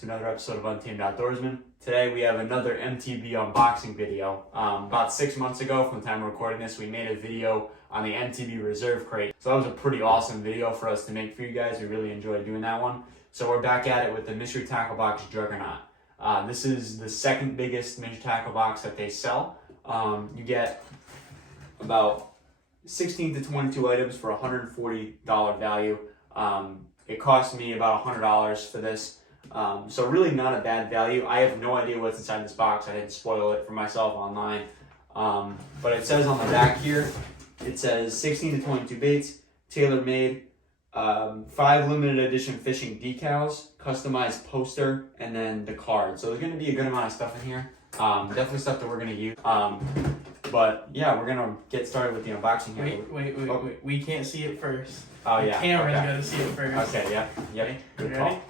to another episode of Untamed Outdoorsman. Today we have another MTB unboxing video. About 6 months ago from the time we're recording this, we made a video on the MTB Reserve Crate. So that was a pretty awesome video for us to make for you guys. We really enjoyed doing that one. So we're back at it with the Mystery Tackle Box Juggernaut. This is the second biggest mystery tackle box that they sell. You get about 16 to 22 items for $140 value. It cost me about $100 for this. So really not a bad value. I have no idea what's inside this box. I didn't spoil it for myself online. But it says on the back here, it says 16 to 22 baits, tailor-made, 5 limited edition fishing decals, customized poster, and then the card. So there's going to be a good amount of stuff in here. Definitely stuff that we're going to use. But yeah, we're going to get started with the unboxing here. Wait. We can't see it first. Oh yeah. The camera's gotta see it first. Okay, yeah. Yep. Okay, Good ready? call.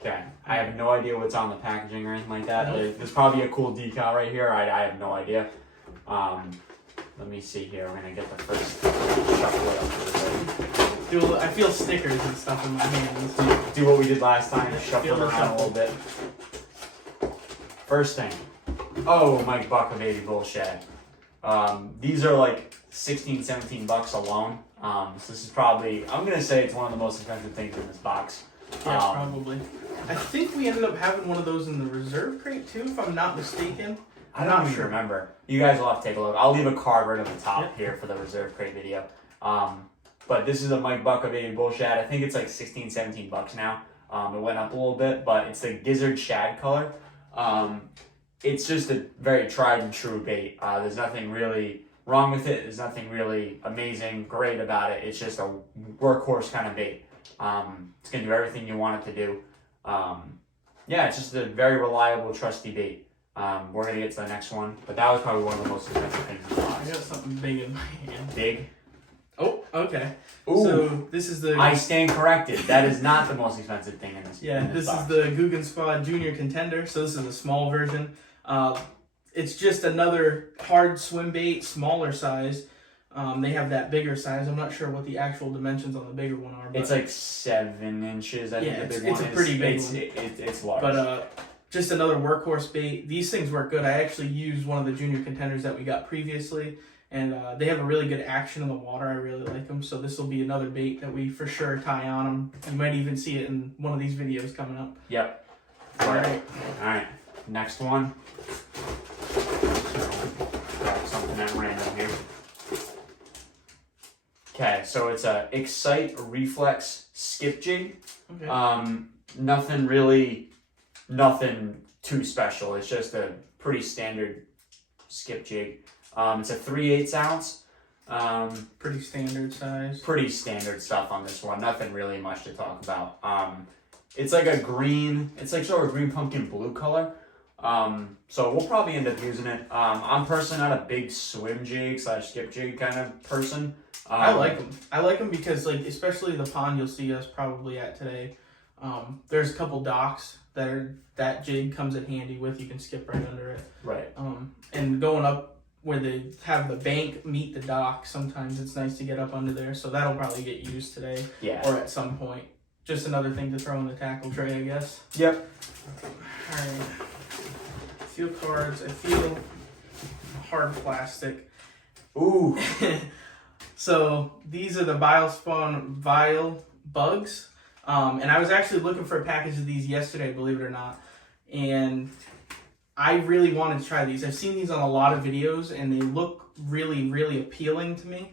Okay. I have no idea what's on the packaging or anything like that. Nope. There's probably a cool decal right here. I have no idea. Let me see here. We're gonna get the first shuffle it up to the I feel stickers and stuff in my hands. Do what we did last time, just shuffle Feel it the around a little bit. First thing. Oh, my Bucca baby bull shad. These are like 16, 17 bucks alone. So this is probably, I'm gonna say it's one of the most expensive things in this box. Yeah, probably. I think we ended up having one of those in the reserve crate too, if I'm not mistaken. I don't even remember. You guys will have to take a look. I'll leave a card right at the top here for the reserve crate video. But this is a Mike Bucca baby bull shad. I think it's like 16, 17 bucks now. It went up a little bit, but it's the gizzard shad color. It's just a very tried and true bait. There's nothing really wrong with it. There's nothing really amazing, great about it. It's just a workhorse kind of bait. It's going to do everything you want it to do. Yeah, it's just a very reliable, trusty bait. We're going to get to the next one, but that was probably one of the most expensive things in the box. I got something big in my hand. Big? Oh, okay. Ooh, so this is the... I stand corrected. That is not the most expensive thing in this Yeah, this box. is the Googan Squad Junior Contender. So this is a small version. It's just another hard swim bait, smaller size. They have that bigger size. I'm not sure what the actual dimensions on the bigger one are. But It's like 7 inches. I think the big it's one a pretty big one. It's large. But just another workhorse bait. These things work good. I actually used one of the Junior Contenders that we got previously, and they have a really good action in the water. I really like them. So this will be another bait that we for sure tie on them. You might even see it in one of these videos coming up. Yep. All right. Next one. Grab something at random here. Okay, so it's a Xcite Reflex skip jig. Okay. Nothing too special. It's just a pretty standard skip jig. It's a 3/8 ounce. Pretty standard size. Pretty standard stuff on this one. Nothing really much to talk about. It's like a green. It's like sort of green pumpkin blue color. So we'll probably end up using it. I'm personally not a big swim jig / skip jig kind of person. I like them. I like them because, like, especially the pond you'll see us probably at today. There's a couple docks that jig comes in handy with. You can skip right under it. Right. And going up where they have the bank meet the dock, sometimes it's nice to get up under there. So that'll probably get used today. Yeah. Or at some point. Just another thing to throw in the tackle tray, I guess. Yep. All right. I feel cards. I feel hard plastic. Ooh. So these are the BioSpawn VileBugs. And I was actually looking for a package of these yesterday, believe it or not. And I really wanted to try these. I've seen these on a lot of videos, and they look really, really appealing to me.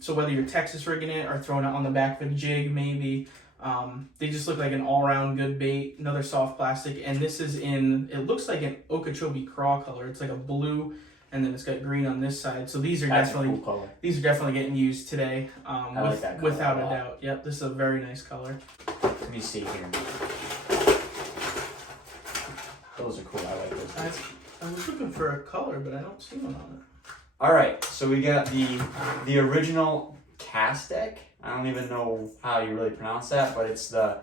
So whether you're Texas rigging it or throwing it on the back of a jig, maybe, they just look like an all-around good bait. Another soft plastic, and this is in, it looks like an Okeechobee craw color. It's like a blue, and then it's got green on this side. So these are definitely cool color. These are definitely getting used today, I like that color without a a lot. doubt. Yep, this is a very nice color. Let me see here. Those are cool. I like those. I was looking for a color, but I don't see one on it. All right, so we got the original Castaic. I don't even know how you really pronounce that, but it's the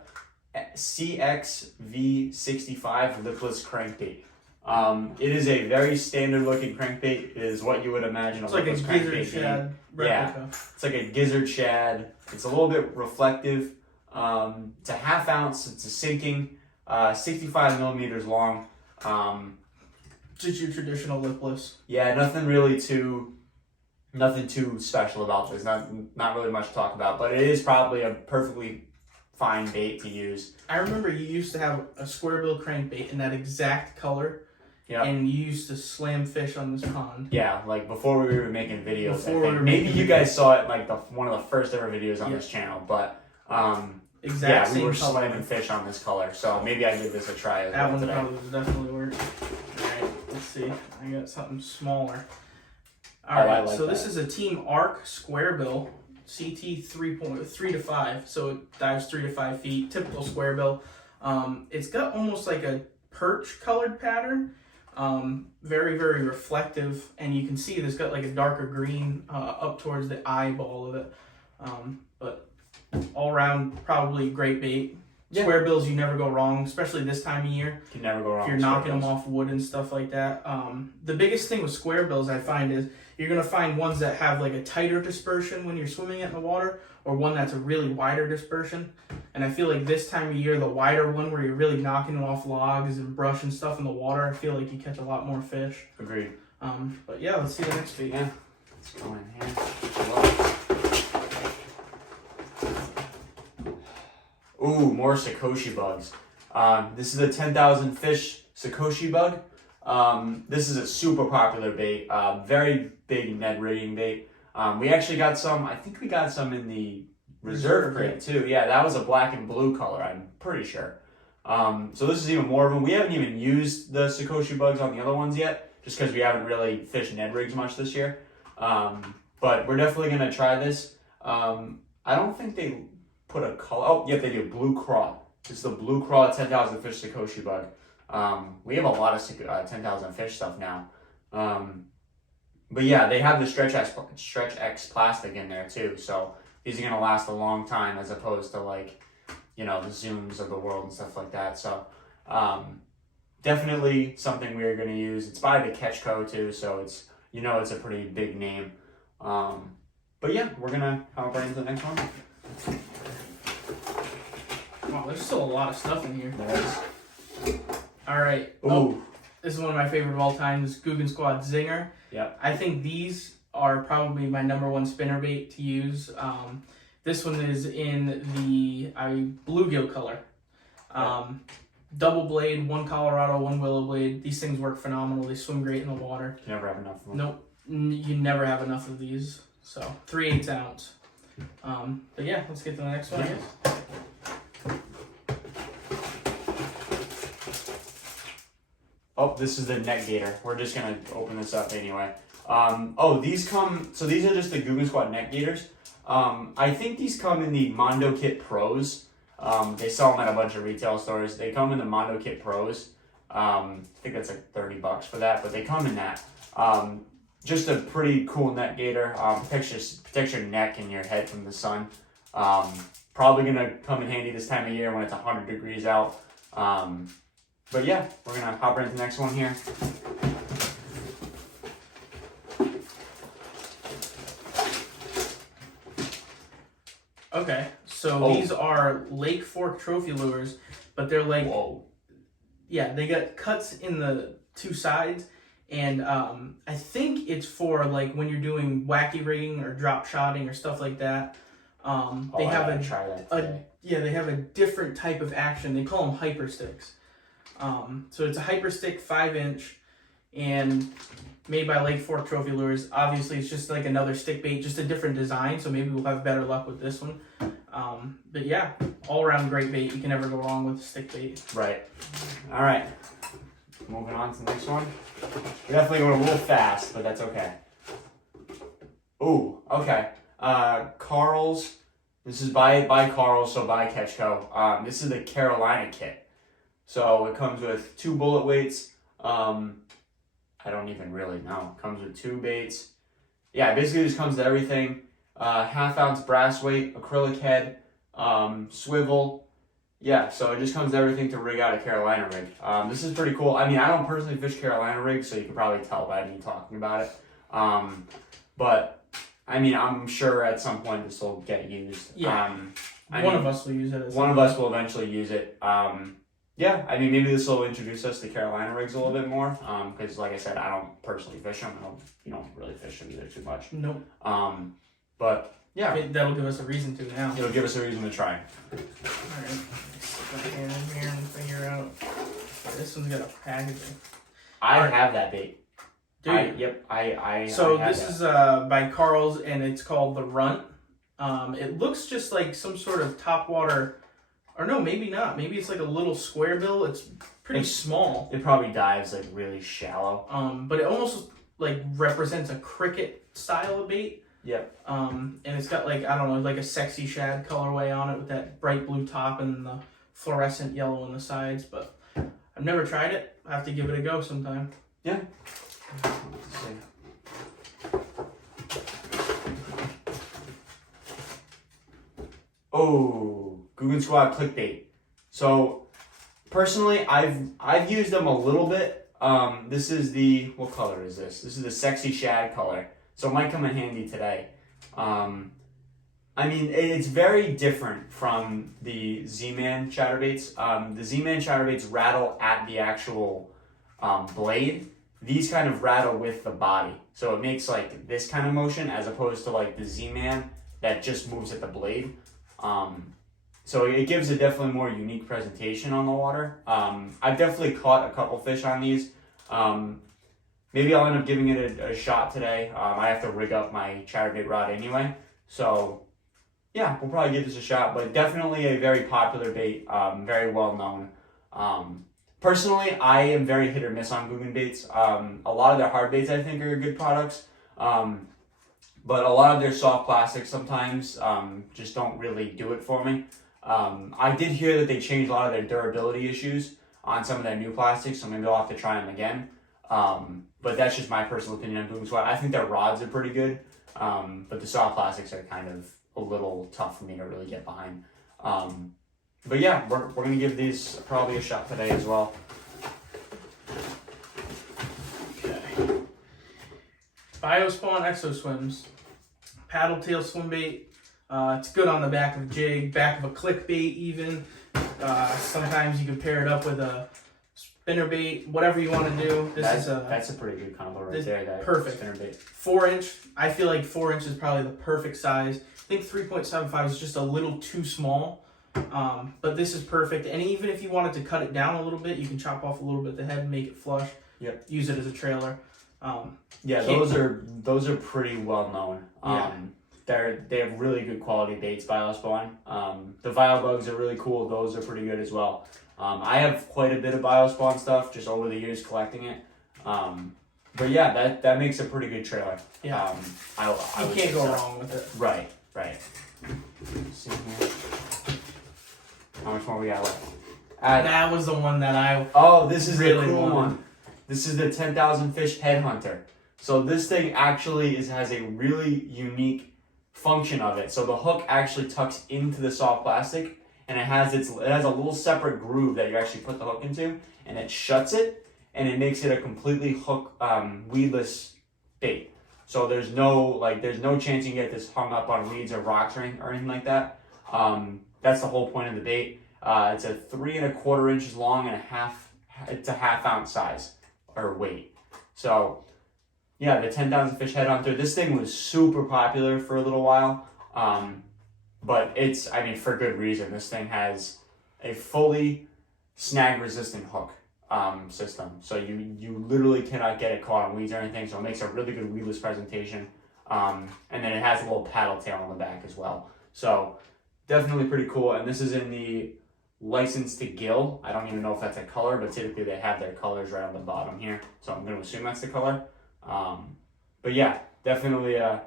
CXV65 Lipless Crankbait. It is a very standard looking crankbait. It is what you would imagine It's a like a Lipless gizzard crankbait shad being. Yeah, replica. it's like a gizzard shad. It's a little bit reflective. It's a 1/2 ounce. It's a sinking, 65 millimeters long. Just your traditional lipless. Yeah, nothing too special about this. Not really much to talk about, but it is probably a perfectly fine bait to use. I remember you used to have a square bill crankbait in that exact color. Yeah. And you used to slam fish on this pond. Yeah, like before we were making videos. Before we were maybe making you guys saw it like one of the first ever videos on this channel, but exact yeah, we were same color. slamming fish on this color, so maybe I give this a try as that well one today. probably would definitely work. Alright, let's see. I got something smaller. I Alright, like so that. this is a Team Ark square bill CT 3 to 5, so it dives 3 to 5 feet, typical square bill. It's got almost like a perch colored pattern. Very, very reflective, and you can see it's got like a darker green up towards the eyeball of it. But all around, probably great bait. Yeah. Square bills, you never go wrong, especially this time of year. You can never go wrong. If you're with square knocking them bills. off wood and stuff like that. The biggest thing with square bills I find is you're going to find ones that have like a tighter dispersion when you're swimming it in the water, or one that's a really wider dispersion. And I feel like this time of year, the wider one where you're really knocking off logs and brush and stuff in the water, I feel like you catch a lot more fish. Agreed. But yeah, let's see the next bait. Yeah. Let's go in here. Ooh, more Sukoshi bugs. This is a 10,000 fish Sukoshi bug. This is a super popular bait. Very big Ned rigging bait. We actually got some. I think we got some in the reserve crate too. Yeah, that was a black and blue color. I'm pretty sure. So this is even more of them. We haven't even used the Sukoshi bugs on the other ones yet, just because we haven't really fished Ned rigs much this year. But we're definitely gonna try this. I don't think they put a color. Oh, yep, they do. Blue craw. This is the blue craw 10,000 fish Sukoshi bug. We have a lot of 10,000 fish stuff now. But yeah, they have the Stretch X plastic in there too. So these are going to last a long time as opposed to like, you know, the Zooms of the world and stuff like that. So definitely something we're going to use. It's by the Ketchco too. So it's, you know, it's a pretty big name. But yeah, we're going to hop right into the next one. Wow, there's still a lot of stuff in here. There it is. All right. Ooh. Oh, this is one of my favorite of all time. This Googan Squad Zinger. Yep. I think these are probably my #1 spinner bait to use. This one is in the bluegill color. Double blade, one Colorado, one willow blade. These things work phenomenal. They swim great in the water. You never have enough of them. Nope, you never have enough of these. So 3/8 ounce. But yeah, let's get to the next one. I guess. Oh, this is the net gator. We're just gonna open this up anyway. Oh, these come. So these are just the Googan Squad net gators. I think these come in the Mondo Kit Pros. They sell them at a bunch of retail stores. They come in the Mondo Kit Pros. I think that's like $30 for that, but they come in that. Just a pretty cool net gator. Protects your neck and your head from the sun. Probably gonna come in handy this time of year when it's 100 degrees out. But yeah, we're gonna hop right into the next one here. Okay, so these are Lake Fork trophy lures, but they're like, whoa. Yeah, they got cuts in the two sides, and I think it's for like when you're doing wacky rigging or drop shotting or stuff like that. They have they have a different type of action. They call them hyper sticks. So it's a hyper stick 5-inch and made by Lake Fork Trophy Lures. Obviously, it's just like another stick bait, just a different design. So maybe we'll have better luck with this one. But yeah, all around great bait. You can never go wrong with stick bait. Right. All right. Moving on to the next one. We're definitely going a little fast, but that's okay. Ooh, okay. Karls. This is by Karls, so by Ketchco. This is the Carolina kit. So it comes with 2 bullet weights. I don't even really know. It comes with 2 baits. Yeah, basically just comes with everything. 1/2 ounce brass weight, acrylic head, swivel. Yeah, so it just comes with everything to rig out a Carolina rig. This is pretty cool. I mean, I don't personally fish Carolina rigs, so you can probably tell by me talking about it. But I mean, I'm sure at some point this will get used. Yeah. One of us will use it. One of us will eventually use it. Yeah, I mean, maybe this will introduce us to Carolina rigs a little bit more. Because, like I said, I don't personally fish them. You don't really fish them either too much. Nope. But yeah, that'll give us a reason to now. It'll give us a reason to try. All right. Stick my hand in here and figure out. This one's got a packaging. I have that bait. Dude. Yep. I So I have this that. is by Karls, and it's called the Runt. It looks just like some sort of topwater, or no, maybe not. Maybe it's like a little square bill. It's pretty small. It probably dives like really shallow. But it almost like represents a cricket style of bait. Yep. And it's got like, I don't know, like a sexy shad colorway on it with that bright blue top and the fluorescent yellow on the sides. But I've never tried it. I have to give it a go sometime. Yeah. Oh, Googan Squad Clickbait. So personally, I've used them a little bit. This is the, what color is this? This is the sexy shad color. So it might come in handy today. I mean, it's very different from the Z-Man chatterbaits. The Z-Man chatterbaits rattle at the actual blade. These kind of rattle with the body. So it makes like this kind of motion as opposed to like the Z-Man that just moves at the blade. So it gives a definitely more unique presentation on the water. I've definitely caught a couple fish on these. Maybe I'll end up giving it a shot today. I have to rig up my chatterbait rod anyway. So yeah, we'll probably give this a shot, but definitely a very popular bait, very well known. Personally, I am very hit or miss on Googan baits. A lot of their hard baits I think are good products. But a lot of their soft plastics sometimes just don't really do it for me. I did hear that they changed a lot of their durability issues on some of their new plastics, so maybe I'll have to try them again. But that's just my personal opinion on Googan Squad. I think their rods are pretty good, but the soft plastics are kind of a little tough for me to really get behind. But yeah, we're going to give these probably a shot today as well. Okay. BioSpawn ExoSwims. Paddle tail swim bait. It's good on the back of a jig, back of a clickbait even. Sometimes you can pair it up with a spinner bait, whatever you want to do. That's a pretty good combo right there. That perfect. Spinner bait. 4-inch. I feel like 4 inch is probably the perfect size. I think 3.75 is just a little too small. But this is perfect. And even if you wanted to cut it down a little bit, you can chop off a little bit of the head and make it flush. Yep. Use it as a trailer. Yeah, those are pretty well known. Yeah. They have really good quality baits, BioSpawn. The VileBugs are really cool. Those are pretty good as well. I have quite a bit of BioSpawn stuff just over the years collecting it. But yeah, that makes a pretty good trailer. Yeah. You can't go wrong with it. Right. Let's see here. How much more we got left? That was the one that I this is really the cool wanted. one. This is the 10,000 fish headhunter. So this thing actually has a really unique function of it. So the hook actually tucks into the soft plastic, and it has a little separate groove that you actually put the hook into, and it shuts it, and it makes it a completely hook weedless bait. So there's no chance you can get this hung up on weeds or rocks or anything like that. That's the whole point of the bait. It's a 3 1/4 inches long and it's a half ounce size or weight. So yeah, the 10,000 fish headhunter. This thing was super popular for a little while, but for good reason. This thing has a fully snag resistant hook system, so you literally cannot get it caught on weeds or anything. So it makes a really good weedless presentation, and then it has a little paddle tail on the back as well. So definitely pretty cool. And this is in the License to Gill. I don't even know if that's a color, but typically they have their colors right on the bottom here, so I'm going to assume that's the color. But yeah, definitely a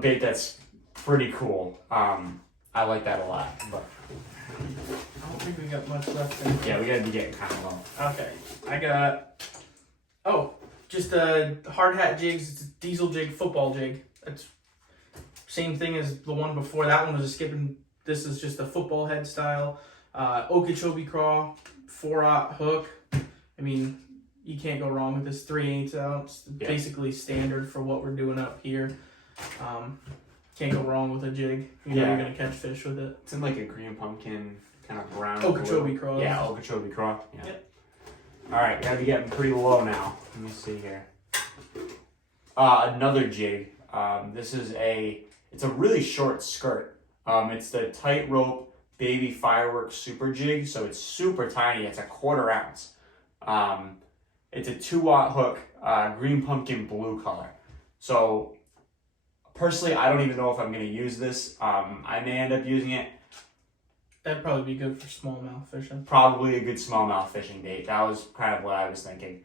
bait that's pretty cool. I like that a lot. But I don't think we got much left in here. yeah, we gotta be getting kind of low. Okay, I got just a hard hat jigs. It's a diesel jig, football jig. It's same thing as the one before. That one was a skipping. This is just a football head style. Okeechobee craw, 4/0 hook. I mean, you can't go wrong with this 3/8 ounce. Yeah. Basically standard for what we're doing up here. Can't go wrong with a jig. You know you're gonna catch fish with it. It's in like a green pumpkin kind of brown. Okeechobee crawl. Yeah, Okeechobee crawl. Yeah. Yep. All right, gotta be getting pretty low now. Let me see here. Another jig. This is it's a really short skirt. It's the Tightrope Baby Firework Super Jig, so it's super tiny. It's a 1/4 ounce. It's a 2-watt hook, green pumpkin blue color. So personally, I don't even know if I'm gonna use this. I may end up using it. That'd probably be good for smallmouth fishing. Probably a good smallmouth fishing bait. That was kind of what I was thinking.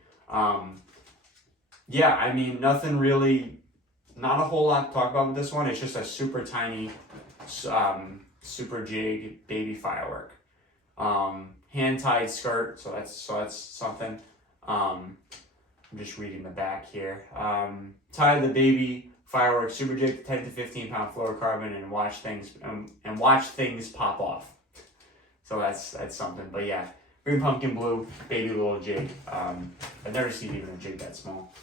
Yeah, I mean, nothing really, not a whole lot to talk about with this one. It's just a super tiny, super jig baby firework. Hand-tied skirt, so that's something. I'm just reading the back here. Tie the baby firework super jig, 10 to 15 pound fluorocarbon, and watch things pop off. So that's something. But yeah, green pumpkin blue baby little jig. I've never seen even a jig that small.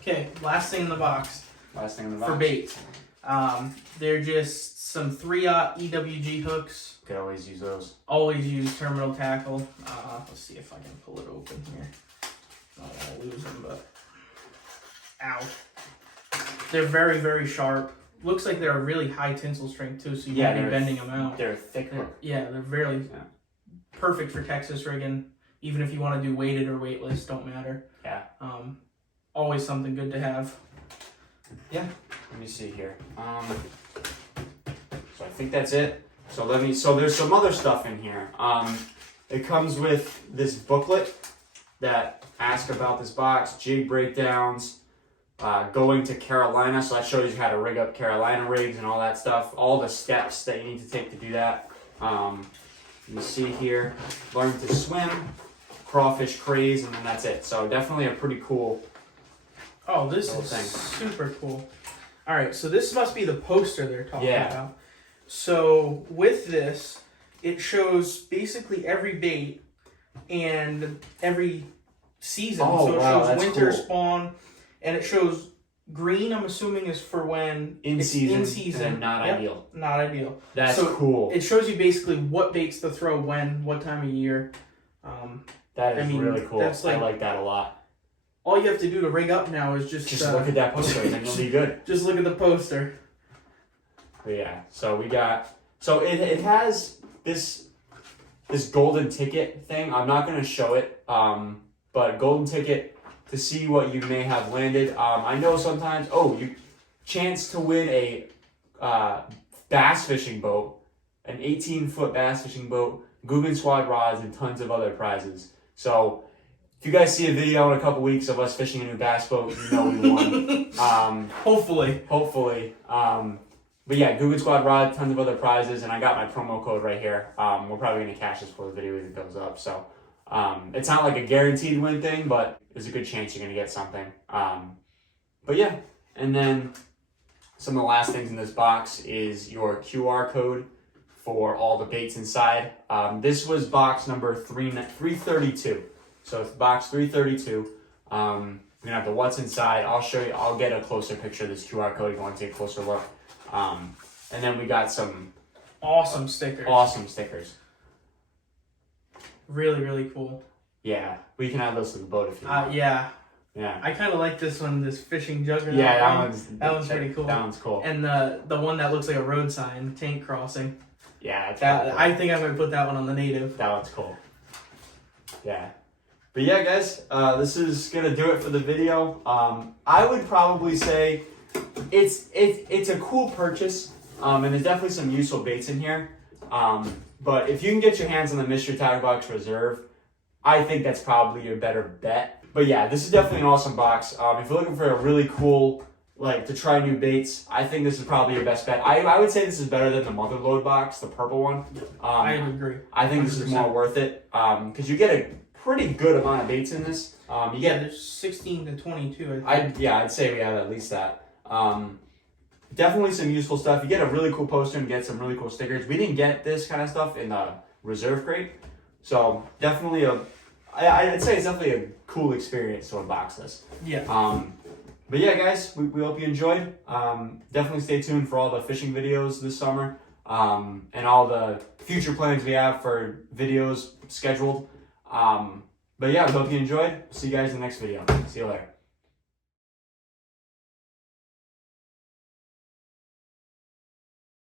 Okay, last thing in the box. Last thing in the box for bait. They're just some 3/0 EWG hooks. Could always use those. Always use terminal tackle. Let's see if I can pull it open here. I don't want to lose them, but ow. They're very, very sharp. Looks like they're a really high tensile strength too, so you won't be bending them out. They're thick. They're very perfect for Texas rigging. Even if you want to do weighted or weightless, don't matter. Yeah. Always something good to have. Yeah. Let me see here. So I think that's it. So there's some other stuff in here. It comes with this booklet that asks about this box, jig breakdowns, going to Carolina. So that shows you how to rig up Carolina rigs and all that stuff. All the steps that you need to take to do that. You see here, learn to swim, crawfish craze, and then that's it. So definitely a pretty cool. Oh, this is super cool. All right, so this must be the poster they're talking about. So with this, it shows basically every bait and every season. Oh, so it wow, shows winter cool. spawn, and it shows green, I'm assuming, is for when In season and not Yep, ideal. Not ideal. That's So cool. It shows you basically what baits to throw when, what time of year. That is really cool. That's I like that a lot. All you have to do to rig up now is just look at that poster and then you'll be good. Just look at the poster. But yeah, so we got, so it has this golden ticket thing. I'm not going to show it, but golden ticket to see what you may have landed. I know sometimes, you chance to win a bass fishing boat, an 18-foot bass fishing boat, Googan squad rods, and tons of other prizes. So if you guys see a video in a couple weeks of us fishing a new bass boat, you know we won. Hopefully. But yeah, Googan squad rod, tons of other prizes, and I got my promo code right here. We're probably going to cash this before the video even goes up. So it's not like a guaranteed win thing, but there's a good chance you're going to get something. But yeah, and then some of the last things in this box is your QR code for all the baits inside. This was box number 332. So it's box 332. We're going to have the what's inside. I'll show you. I'll get a closer picture of this QR code if you want to take a closer look. And then we got some awesome stickers. Awesome stickers. Really, really cool. Yeah, we can add those to the boat if you want. Yeah. Yeah. I kind of like this one, this fishing juggernaut. Yeah, that one's pretty cool. That one's cool. And the one that looks like a road sign, tank crossing. Yeah, that's that. cool. I think I'm gonna put that one on the native. That one's cool. Yeah. But yeah, guys, this is gonna do it for the video. I would probably say it's a cool purchase, and there's definitely some useful baits in here. But if you can get your hands on the Mystery Tag Box Reserve, I think that's probably your better bet. But yeah, this is definitely an awesome box. If you're looking for a really cool, to try new baits, I think this is probably your best bet. I would say this is better than the Motherload box, the purple one. I agree. I think 100%. This is more worth it because you get a pretty good amount of baits in this. There's 16 to 22. I'd say we have at least that. Definitely some useful stuff. You get a really cool poster and get some really cool stickers. We didn't get this kind of stuff in the reserve crate, so definitely I'd say it's definitely a cool experience to unbox this. Yeah. But yeah, guys, we hope you enjoyed. Definitely stay tuned for all the fishing videos this summer, and all the future plans we have for videos scheduled. But yeah, we hope you enjoyed. See you guys in the next video. See you later.